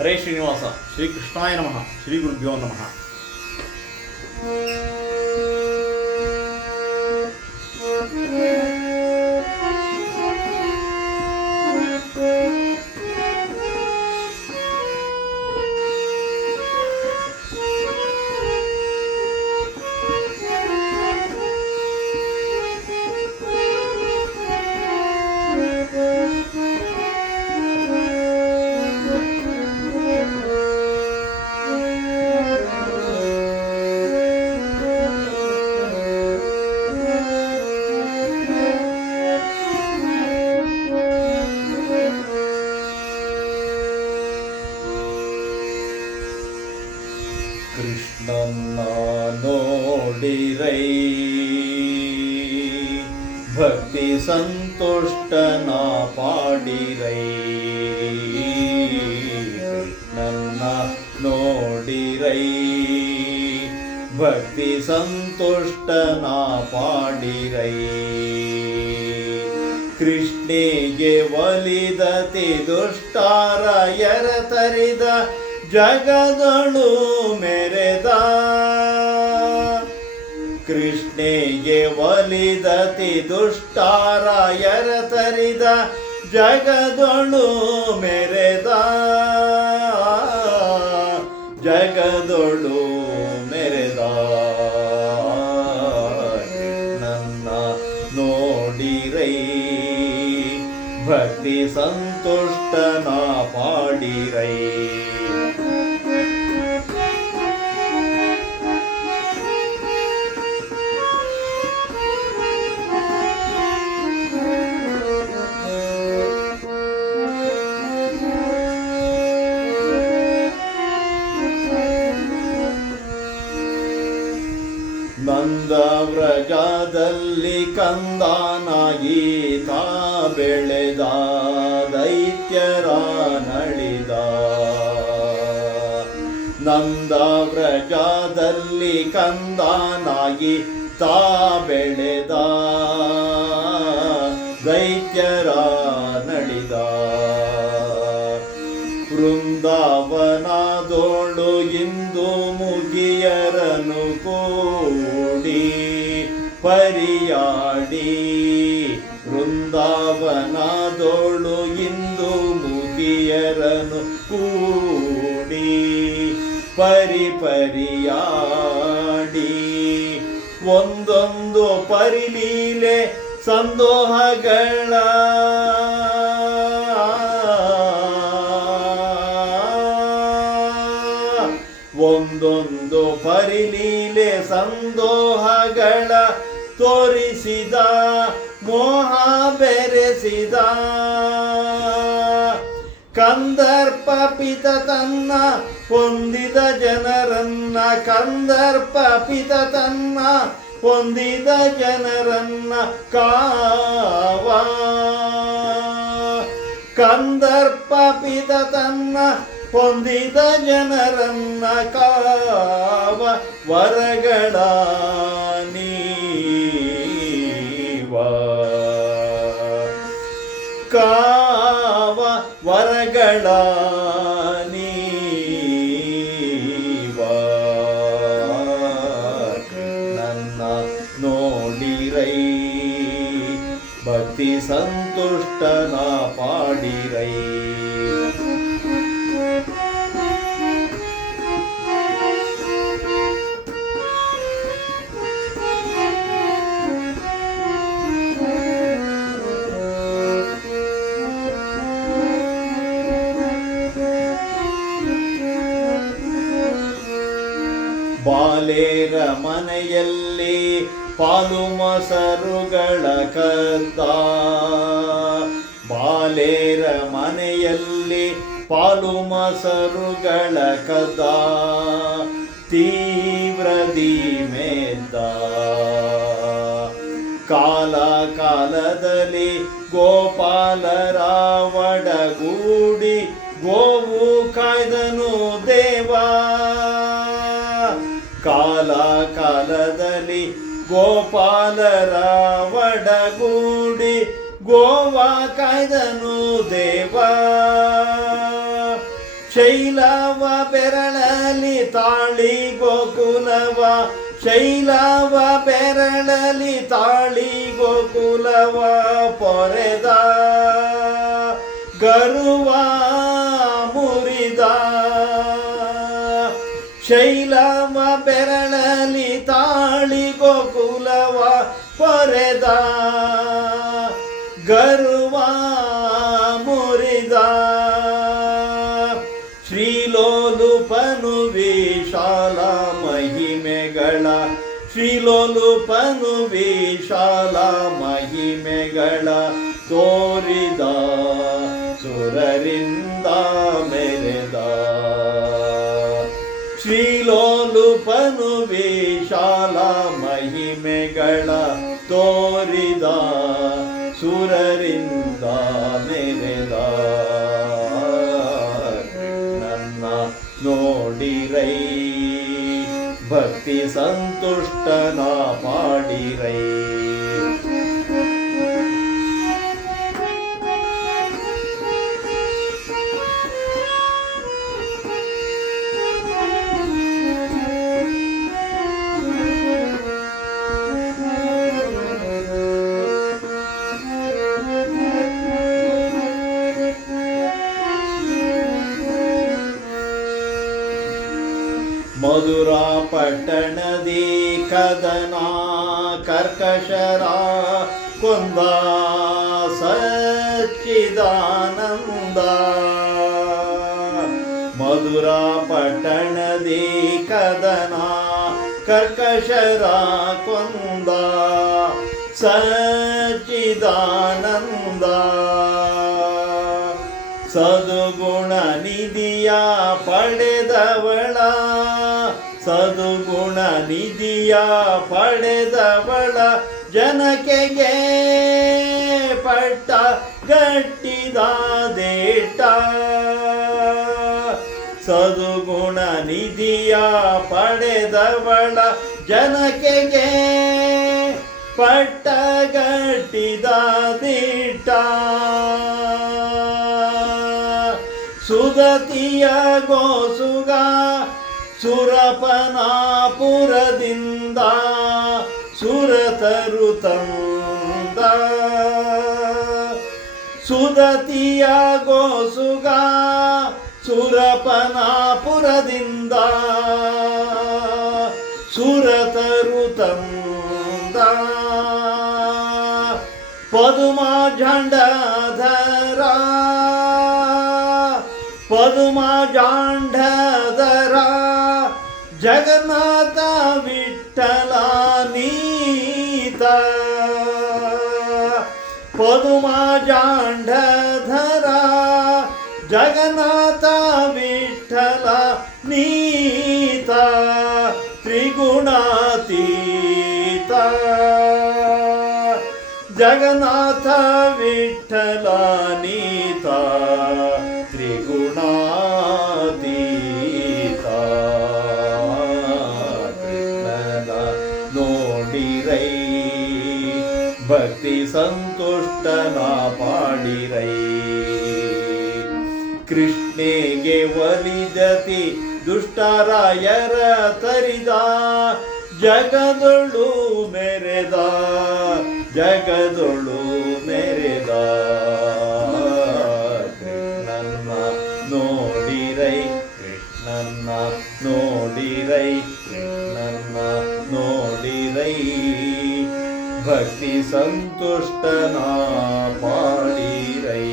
ಹರೇ ಶ್ರೀನಿವಾಸ. ಶ್ರೀ ಕೃಷ್ಣಾಯ ನಮಃ. ಶ್ರೀ ಗುರುಭ್ಯೋ ನಮಃ. ಕೃಷ್ಣನ್ನ ನೋಡಿರೈ ಭಕ್ತಿ ಸಂತುಷ್ಟನ ಪಾಡಿರೈ. ಕೃಷ್ಣನ್ನ ನೋಡಿರೈ ಭಕ್ತಿ ಸಂತುಷ್ಟನ ಪಾಡಿರೈ. ಕೃಷ್ಣೆಗೆ ಒಲಿದತಿ ದುಷ್ಟಾರ ಎರತರಿದ ಜಗದಳು ಮೆರೆದ. ಕೃಷ್ಣೆಗೆ ಒಲಿದತಿ ದುಷ್ಟಾರ ಎರತರಿದ ಜಗದಳು ಮೆರೆದ. ಜಗದಳು ಮೆರೆದ. ಕೃಷ್ಣನ್ನ ನೋಡಿರೈ ಭಕ್ತಿ ಸಂತುಷ್ಟನ ಪಾಡಿರೈ. ನಂದ ವ್ರಜದಲ್ಲಿ ಕಂದನಾಗಿ ತಾ ಬೆಳೆದ ದೈತ್ಯರ ನಳಿದ. ನಂದ ವ್ರಜದಲ್ಲಿ ಕಂದನಾಗಿ ತಾ ಬೆಳೆದ ದೈತ್ಯರ ನಳಿದ. ವೃಂದಾವನದೋಳು ಇಂದು ಮುಗಿಯರನು ಕೂಡಿ ಪರಿಯಾಡಿ. ವೃಂದಾವನದೋಳು ಇಂದು ಮುಗಿಯರನು ಕೂಡಿ ಪರಿಯಾಡಿ. ಒಂದೊಂದು ಪರಿಲೀಲೆ ಸಂದೋಹಗಳ ಒಂದೊಂದು ಪರಿಲೀಲೆ ಸಂದೋಹಗಳ ತೋರಿಸಿದ ಮೋಹ ಬೆರೆಸಿದ. ಕಂದರ್ಪ ಪಿತ ತನ್ನ ಹೊಂದಿದ ಜನರನ್ನ. ಕಂದರ್ಪ ಪಿತ ತನ್ನ ಹೊಂದಿದ ಜನರನ್ನ ಕಾವ. ಕಂದರ್ಪ ಪಿತ ತನ್ನ ಹೊಂದಿದ ಜನರನ್ನ ಕಾವ. ವರಗಳ ನೀವ ಕಾವ. ವರಗಳ ನೀವ. ನನ್ನ ನೋಡಿರೈ ಭಕ್ತಿ ಸಂತುಷ್ಟನ ಪಾಡಿರೈ. ಬಾಲೇರ ಮನೆಯಲ್ಲಿ ಪಾಲು ಮೊಸರುಗಳ ಕದ್ದ. ಬಾಲೇರ ಮನೆಯಲ್ಲಿ ಪಾಲು ಮೊಸರುಗಳ ಕದ್ದ. ತೀವ್ರದಿ ಮೆದ್ದ. ಕಾಲ ಕಾಲದಲ್ಲಿ ಗೋಪಾಲರ ಒಡಗೂಡಿ ಗೋವು ಕಾಯ್ದನು ದೇವ. ಕಾಲ ಕಾಲದಲ್ಲಿ ಗೋಪಾಲರ ಒಡಗೂಡಿ ಗೋವ ಕಾಯ್ದನು ದೇವ. ಶೈಲವ ಬೆರಳಲಿ ತಾಳಿ ಗೋಕುಲವ, ಶೈಲವ ಬೆರಳಲಿ ತಾಳಿ ಗೋಕುಲವ ಪೊರೆದ, ಗರುವ ಮುರಿದ. ಶೈಲವ ಬೆರಳಲಿ ತಾಳಿ ಗೋಕುಲವ ಪೊರೆದ, ಗರುವ ಮುರಿದ. ಶ್ರೀಲೋಲುಪನು ವಿಶಾಲ ಮಹಿಮೆಗಳ, ಶ್ರೀಲೋಲುಪನು ವಿಶಾಲ ಮಹಿಮೆಗಳ ತೋರಿದ, ಸುರರಿಂದ ಮೆರೆದ. ಶ್ರೀಲೋಲುಪನು ವಿಶಾಲ ಮಹಿಮೆಗಳ ತೋರಿದ, ಸುರರಿಂದ ಮೆರೆದ. ನನ್ನ ನೋಡಿರೈ ಭಕ್ತಿ ಸಂತುಷ್ಟನ ಪಾಡಿರೈ. ಮಧುರಾ ಪಟ್ಟಣದಿ ಕದನ ಕರ್ಕಶರ ಕೊಂದ ಸಚ್ಚಿದಾನಂದ. ಮಧುರಾ ಪಟ್ಟಣದಿ ಕದನ ಕರ್ಕಶರ ಕೊಂದ ಸಚ್ಚಿದಾನಂದ. ಸದುಗುಣ ನಿಧಿಯ ಪಡೆದವಳ, ಸದುಗುಣ ನಿಧಿಯ ಪಡೆದವಳ ಜನಕೆಗೆ ಪಟ್ಟ ಗಟ್ಟಿದ ದೇಟ. ಸದುಗುಣ ನಿಧಿಯ ಪಡೆದವಳ ಜನಕೆಗೆ ಪಟ್ಟ ಗಟ್ಟಿದ ದಿಟ್ಟ. ಸುದತಿಯ ಗೋಸುಗ ಸುರಪನಾಪುರದಿಂದ ಸುರತರು ತಂದ. ಸುದತಿಯ ಗೋಸುಗ ಸುರಪನಾಪುರದಿಂದ ಸುರತರು ತಂದ. ಪದುಮ ಝಂಡಧರ, ಪದುಮ ಜಾಂಡಧರ ಜಗನ್ನಾಥ ವಿಠ್ಠಲ ನೀತ. ಪದುಮ ಜಾಂಡಧರ ಜಗನ್ನಾಥ ವಿಠ್ಠಲ ನೀತ. ತ್ರಿಗುಣಾತೀತ ಜಗನ್ನಾಥ ವಿಠ್ಠಲ ನೀತ. ತ್ರಿಗುಣಾತೀತ ಕೃಷ್ಣನ ನೋಡಿರೈ ಭಕ್ತಿ ಸಂತುಷ್ಟನ ಪಾಡಿರೈ. ಕೃಷ್ಣೆಗೆ ಒಲಿದತಿ ದುಷ್ಟರಾಯರ ತರಿದ, ಜಗದೊಳು ಮೆರೆದ, ಜಗದೊಳು ಮೆರೆದ. ಕೃಷ್ಣನ್ನ ನೋಡಿರೈ, ಕೃಷ್ಣನ್ನ ನೋಡಿರೈ, ಕೃಷ್ಣನ್ನ ನೋಡಿರೈ ಭಕ್ತಿ ಸಂತುಷ್ಟನ ಪಾಡಿರೈ.